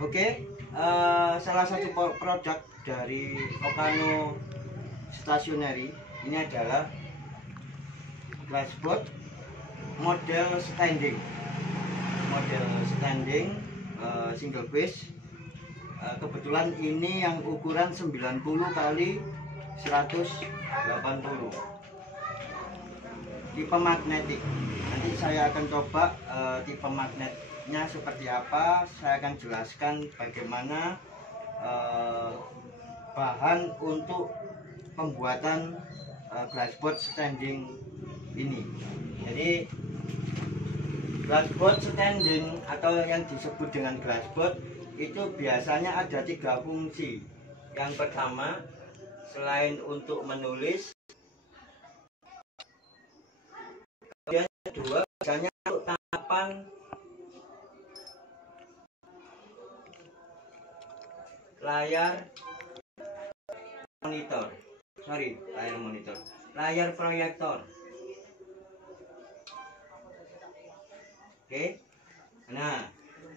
Oke, salah satu produk dari Okano Stationery ini adalah glassboard model standing, single piece. Kebetulan ini yang ukuran 90 kali 180, tipe magnetik. Nanti saya akan coba tipe magnetnya seperti apa. Saya akan jelaskan bagaimana bahan untuk pembuatan glassboard standing ini. Jadi glassboard standing atau yang disebut dengan glassboard itu biasanya ada 3 fungsi. Yang pertama, selain untuk menulis, kemudian kedua biasanya untuk tangkapan layar proyektor. Oke. Nah,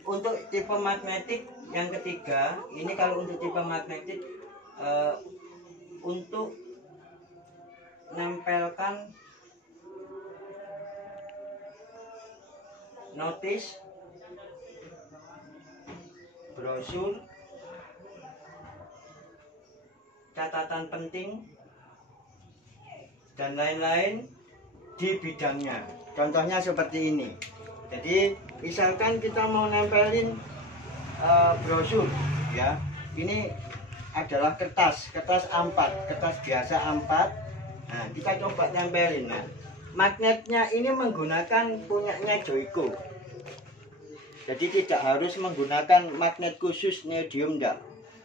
untuk tipe magnetik yang ketiga, ini kalau untuk tipe magnetik untuk nempelkan notis, brosur, catatan penting, dan lain-lain di bidangnya. Contohnya seperti ini. Jadi misalkan kita mau nempelin brosur, ya, ini adalah kertas A4, kertas biasa A4. Nah, kita coba tempelin. Nah, magnetnya ini menggunakan punyanya Joico. Jadi tidak harus menggunakan magnet khusus neodymium, enggak.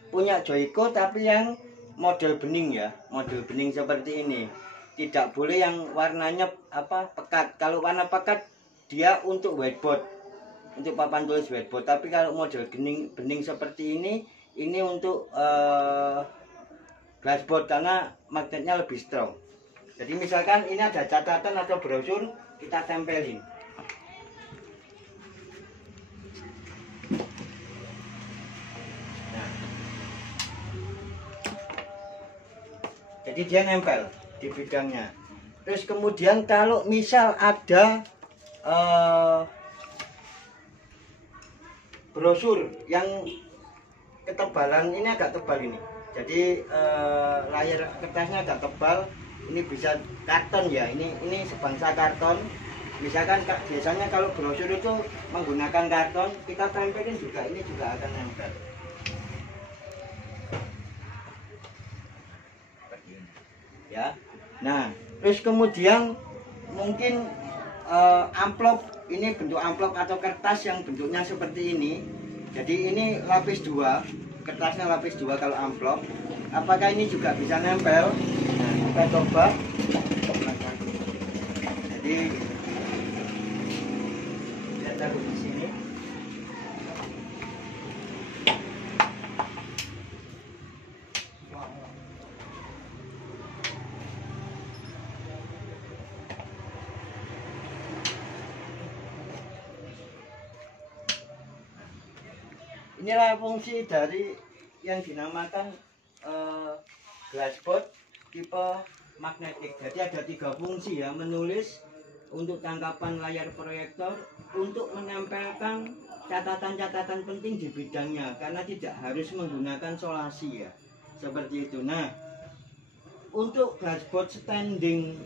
Punya Joico tapi yang model bening, ya, model bening seperti ini. Tidak boleh yang warnanya pekat. Kalau warna pekat dia untuk whiteboard, untuk papan tulis whiteboard. Tapi kalau model bening seperti ini untuk glassboard karena magnetnya lebih strong. Jadi misalkan ini ada catatan atau brosur, kita tempelin. Nah, jadi dia nempel di bidangnya. Terus kemudian kalau misal ada brosur yang ketebalan ini agak tebal ini, jadi layar kertasnya agak tebal, ini bisa karton, ya, ini sebangsa karton. Misalkan biasanya kalau brosur itu menggunakan karton, kita tempelin juga, ini juga akan nempel. Ya. Nah, terus kemudian mungkin amplop, ini bentuk amplop atau kertas yang bentuknya seperti ini. Jadi ini lapis 2, kertasnya lapis 2 kalau amplop. Apakah ini juga bisa nempel? Nah, kita coba. Jadi kita taruh di sini. Inilah fungsi dari yang dinamakan glassboard tipe magnetik. Jadi ada 3 fungsi, ya, menulis, untuk tangkapan layar proyektor, untuk menempelkan catatan-catatan penting di bidangnya, karena tidak harus menggunakan solasi, ya, seperti itu. Nah, untuk glassboard standing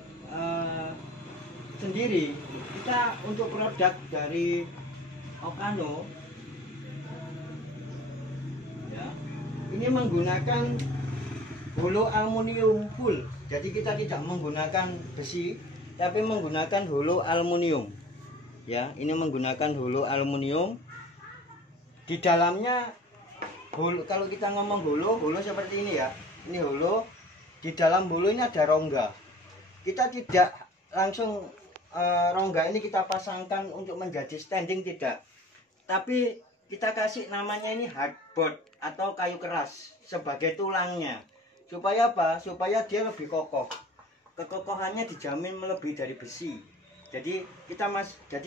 sendiri, kita untuk produk dari Okano, ini menggunakan holo aluminium full. Jadi kita tidak menggunakan besi, tapi menggunakan holo aluminium. Ya, ini menggunakan holo aluminium. Di dalamnya holo, kalau kita ngomong holo seperti ini, ya. Ini holo. Di dalam holo ini ada rongga. Kita tidak langsung rongga ini kita pasangkan untuk menjadi standing, tidak. Tapi kita kasih namanya ini hardboard atau kayu keras sebagai tulangnya. Supaya apa? Supaya dia lebih kokoh. Kekokohannya dijamin melebihi dari besi. Jadi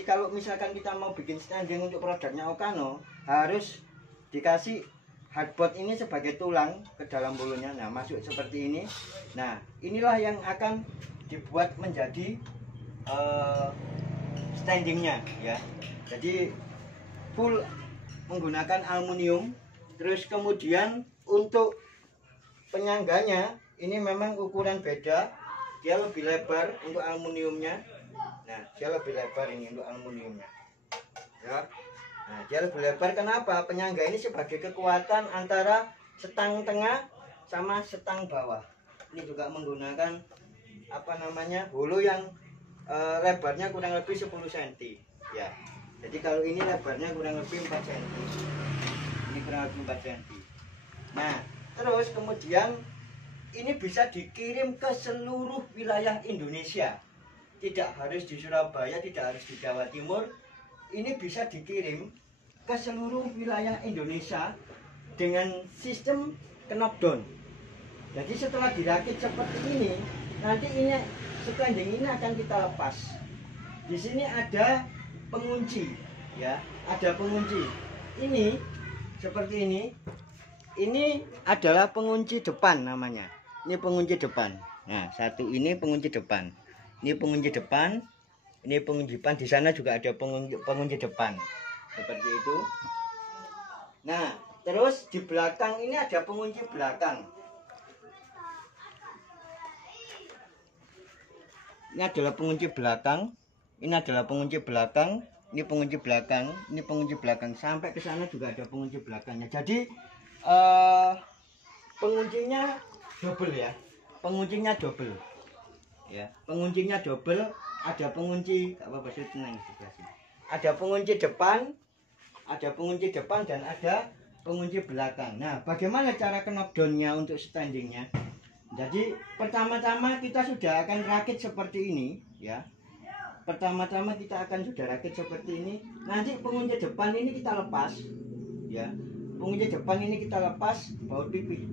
kalau misalkan kita mau bikin standing untuk produknya Okano, harus dikasih hardboard ini sebagai tulang ke dalam bulunya. Nah, masuk seperti ini. Nah, inilah yang akan dibuat menjadi standingnya ya. Jadi full menggunakan aluminium. Terus kemudian untuk penyangganya ini memang ukuran beda. Dia lebih lebar untuk aluminiumnya. Nah, dia lebih lebar ini untuk aluminiumnya ya. Nah, dia lebih lebar. Kenapa? Penyangga ini sebagai kekuatan antara setang tengah sama setang bawah. Ini juga menggunakan apa namanya, hulu yang lebarnya kurang lebih 10 cm ya. Jadi kalau ini lebarnya kurang lebih 4 cm, ini kurang lebih 4 cm. Nah, terus kemudian ini bisa dikirim ke seluruh wilayah Indonesia. Tidak harus di Surabaya, tidak harus di Jawa Timur. Ini bisa dikirim ke seluruh wilayah Indonesia dengan sistem knockdown. Jadi setelah dirakit seperti ini, nanti ini standing ini akan kita lepas. Di sini ada pengunci ya, ada pengunci. Ini seperti ini. Ini adalah pengunci depan namanya. Ini pengunci depan. Nah, satu ini pengunci depan. Ini pengunci depan. Ini pengunci depan. Di sana juga ada pengunci depan. Seperti itu. Nah, terus di belakang ini ada pengunci belakang. Ini adalah pengunci belakang. Ini adalah pengunci belakang. Ini pengunci belakang. Ini pengunci belakang. Sampai ke sana juga ada pengunci belakangnya. Jadi penguncinya double ya. Penguncinya double. Ya, penguncinya double. Ada pengunci, apa sih, tenang. Ada pengunci depan, ada pengunci depan dan ada pengunci belakang. Nah, bagaimana cara knockdownnya untuk standingnya? Jadi pertama-tama kita sudah akan rakit seperti ini ya. Pertama-tama kita akan sudah rakit seperti ini. Nanti pengunci depan ini kita lepas ya. Pengunci depan ini kita lepas. Baut pipi.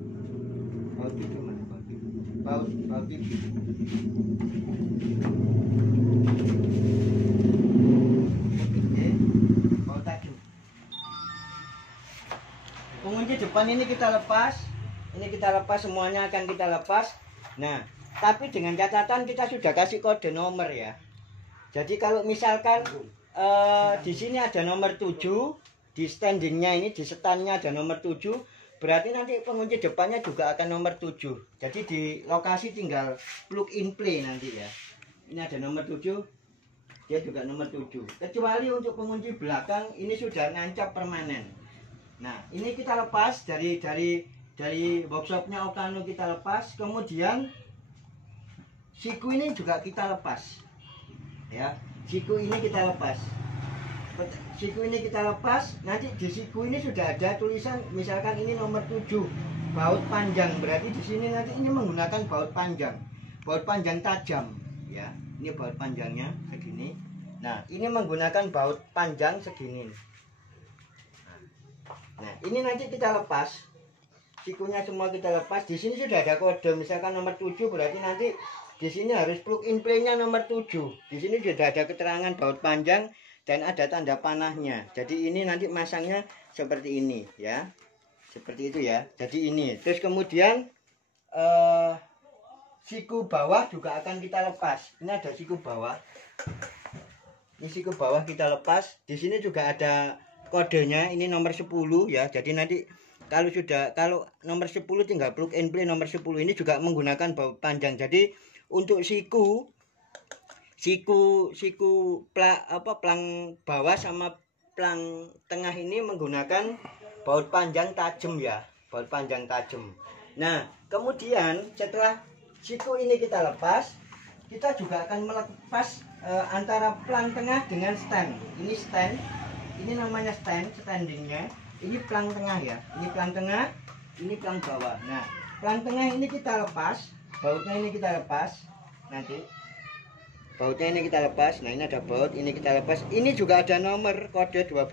Baut pipi mana? Baut pipi. Baut pipi. Baut tadi. Pengunci depan ini kita lepas. Ini kita lepas, semuanya akan kita lepas. Nah, tapi dengan catatan kita sudah kasih kode nomor ya. Jadi kalau misalkan di sini ada nomor 7, di standingnya ini, di setannya ada nomor 7, berarti nanti pengunci depannya juga akan nomor 7. Jadi di lokasi tinggal plug in play nanti ya. Ini ada nomor 7, dia juga nomor 7. Kecuali untuk pengunci belakang ini sudah nancap permanen. Nah, ini kita lepas dari workshopnya Okano, kita lepas. Kemudian siku ini juga kita lepas ya. Siku ini kita lepas. Siku ini kita lepas. Nanti di siku ini sudah ada tulisan, misalkan ini nomor 7, baut panjang. Berarti di sini nanti ini menggunakan baut panjang. Baut panjang tajam ya. Ini baut panjangnya segini. Nah, ini menggunakan baut panjang segini. Nah, ini nanti kita lepas. Sikunya semua kita lepas. Di sini sudah ada kode, misalkan nomor 7, berarti nanti di sini harus plug in play-nya nomor 7. Di sini sudah ada keterangan baut panjang dan ada tanda panahnya. Jadi ini nanti masangnya seperti ini ya. Seperti itu ya. Jadi ini. Terus kemudian siku bawah juga akan kita lepas. Ini ada siku bawah. Ini siku bawah kita lepas. Di sini juga ada kodenya, ini nomor 10 ya. Jadi nanti kalau nomor 10 tinggal plug and play nomor 10. Ini juga menggunakan baut panjang. Jadi untuk plang bawah sama plang tengah ini menggunakan baut panjang tajam ya, baut panjang tajam. Nah, kemudian setelah siku ini kita lepas, kita juga akan melepas antara plang tengah dengan stand. Ini stand, ini namanya standingnya. Ini plang tengah ya, ini plang tengah, ini plang bawah. Nah, plang tengah ini kita lepas, bautnya ini kita lepas. Nanti bautnya ini kita lepas. Nah, ini ada baut, ini kita lepas. Ini juga ada nomor kode 12.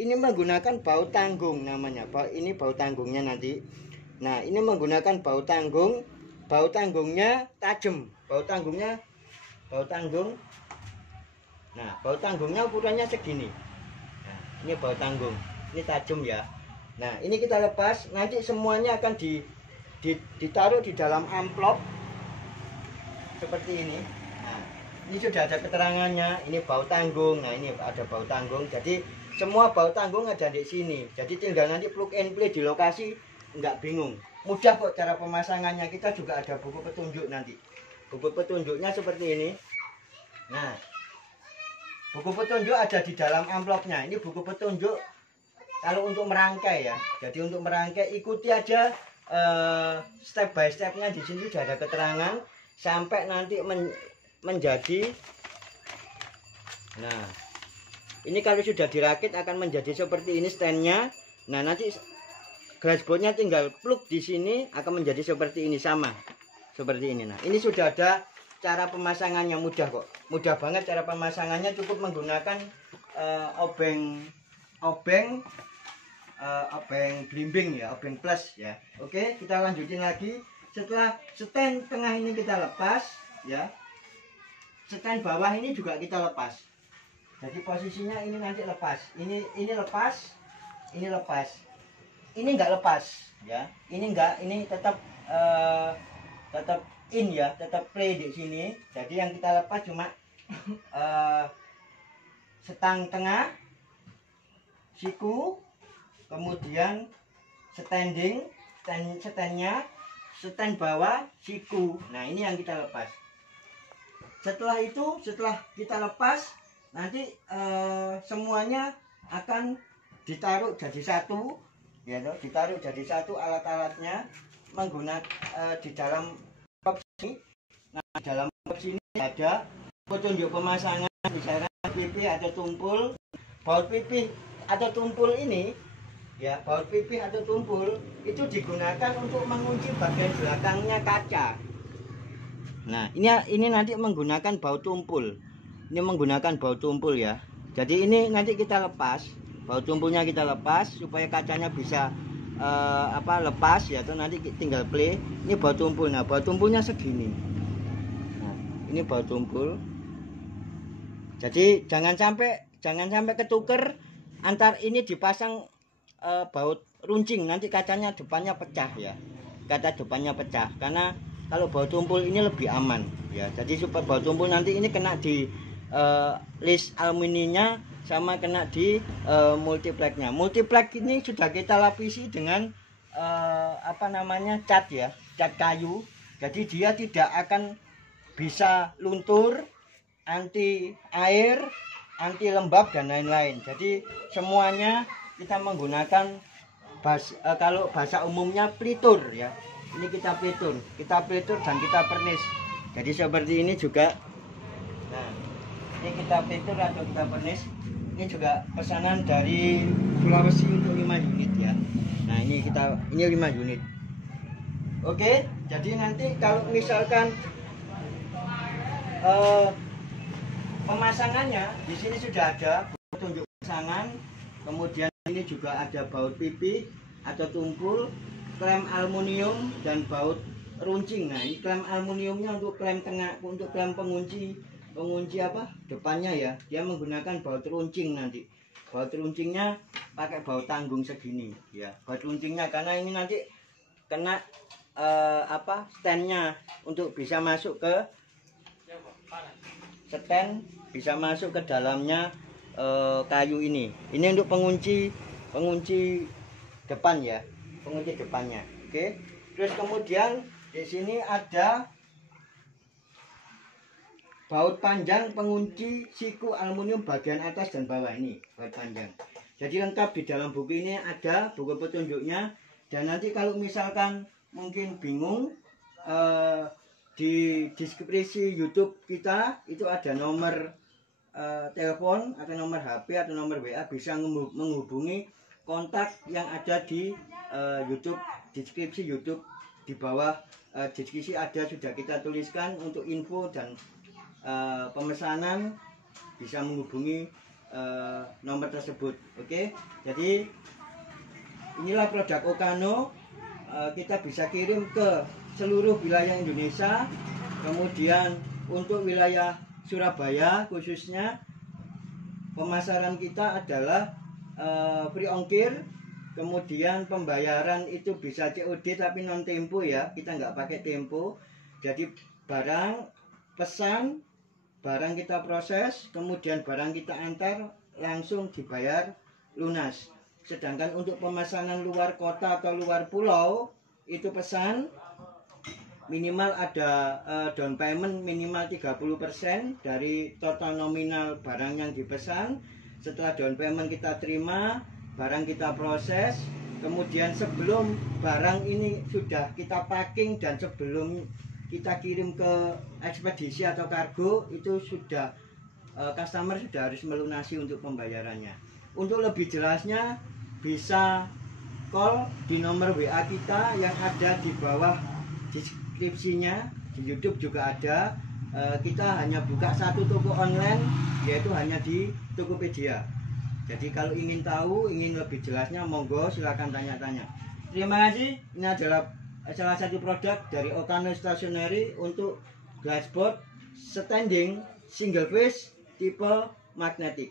Ini menggunakan baut tanggung namanya. Ini baut tanggungnya nanti. Nah, ini menggunakan baut tanggung. Baut tanggungnya tajam. Baut tanggung. Nah, baut tanggungnya ukurannya segini. Nah, ini baut tanggung. Ini tajam ya. Nah, ini kita lepas, nanti semuanya akan ditaruh di dalam amplop seperti ini. Nah, ini sudah ada keterangannya, ini baut tanggung. Nah, ini ada baut tanggung. Jadi semua baut tanggung ada di sini. Jadi tinggal nanti plug and play di lokasi, nggak bingung. Mudah kok cara pemasangannya. Kita juga ada buku petunjuk nanti. Buku petunjuknya seperti ini. Nah, buku petunjuk ada di dalam amplopnya. Ini buku petunjuk kalau untuk merangkai ya. Jadi untuk merangkai ikuti aja step by stepnya. Di sini sudah ada keterangan sampai nanti menjadi. Nah, ini kalau sudah dirakit akan menjadi seperti ini standnya. Nah, nanti glassboardnya tinggal plug di sini akan menjadi seperti ini, sama seperti ini. Nah, ini sudah ada cara pemasangannya, mudah kok. Mudah banget cara pemasangannya, cukup menggunakan obeng blimbing ya, obeng plus ya. Oke, kita lanjutin lagi. Setelah stand tengah ini kita lepas ya. Stand bawah ini juga kita lepas. Jadi posisinya ini nanti lepas. Ini lepas, ini lepas. Ini enggak lepas ya. Ini enggak, ini tetap in ya, tetap play di sini. Jadi yang kita lepas cuma setang tengah, siku, kemudian standnya, stand bawah, siku. Nah, ini yang kita lepas. Setelah itu, setelah kita lepas, nanti semuanya akan ditaruh jadi satu, ya, ditaruh jadi satu alat-alatnya menggunakan di dalam box ini. Nah, dalam box ini ada petunjuk pemasangan, misalnya pipi atau tumpul. Baut pipi atau tumpul ini ya, baut pipi atau tumpul itu digunakan untuk mengunci bagian belakangnya kaca. Nah, ini nanti menggunakan baut tumpul. Ini menggunakan baut tumpul ya. Jadi ini nanti kita lepas, baut tumpulnya kita lepas supaya kacanya bisa lepas ya, atau nanti tinggal play. Ini baut tumpul. Nah, baut tumpulnya segini. Nah, ini baut tumpul. Jadi jangan sampai ketuker antar ini dipasang baut runcing, nanti kacanya depannya pecah ya. Kaca depannya pecah karena kalau baut tumpul ini lebih aman ya. Jadi supaya baut tumpul nanti ini kena di list aluminiumnya sama kena di multipleknya. Multiplek ini sudah kita lapisi dengan cat ya, cat kayu. Jadi dia tidak akan bisa luntur, anti air, anti lembab dan lain-lain. Jadi semuanya kita menggunakan kalau bahasa umumnya pelitur ya. Ini kita pelitur dan kita pernis. Jadi seperti ini juga. Nah, ini kita pelitur atau kita pernis. Ini juga pesanan dari Sulawesi untuk 5 unit ya. Nah, ini 5 unit. Oke, jadi nanti kalau misalkan pemasangannya di sini sudah ada petunjuk pemasangan, kemudian ini juga ada baut pipi atau tumpul, klem aluminium dan baut runcing. Nah, ini klem aluminiumnya untuk klem tengah, untuk klem pengunci depannya ya. Dia menggunakan baut runcing nanti. Baut runcingnya pakai baut tanggung segini ya. Baut runcingnya karena ini nanti kena standnya untuk bisa masuk ke stand, bisa masuk ke dalamnya kayu ini. Ini untuk pengunci depan ya, pengunci depannya. Oke. Terus kemudian di sini ada baut panjang pengunci siku aluminium bagian atas dan bawah. Ini baut panjang. Jadi lengkap di dalam buku ini ada buku petunjuknya. Dan nanti kalau misalkan mungkin bingung, di deskripsi YouTube kita itu ada nomor telepon atau nomor HP atau nomor WA, bisa menghubungi kontak yang ada di YouTube, deskripsi YouTube di bawah deskripsi ada, sudah kita tuliskan untuk info dan pemesanan, bisa menghubungi nomor tersebut. Oke, jadi inilah produk Okano. Kita bisa kirim ke seluruh wilayah Indonesia. Kemudian untuk wilayah Surabaya khususnya, pemasaran kita adalah free ongkir Kemudian pembayaran itu bisa COD tapi non tempo ya, kita nggak pakai tempo. Jadi barang pesan, barang kita proses, kemudian barang kita antar, langsung dibayar lunas. Sedangkan untuk pemesanan luar kota atau luar pulau, itu pesan minimal ada down payment minimal 30% dari total nominal barang yang dipesan. Setelah down payment kita terima, barang kita proses, kemudian sebelum barang ini sudah kita packing dan sebelum kita kirim ke ekspedisi atau kargo, itu sudah customer sudah harus melunasi untuk pembayarannya. Untuk lebih jelasnya bisa call di nomor WA kita yang ada di bawah deskripsinya. Di YouTube juga ada. Kita hanya buka satu toko online, yaitu hanya di Tokopedia. Jadi kalau ingin tahu, ingin lebih jelasnya, monggo silakan tanya-tanya. Terima kasih. Ini adalah salah satu produk dari Okano Stationery untuk glassboard standing single piece tipe magnetic.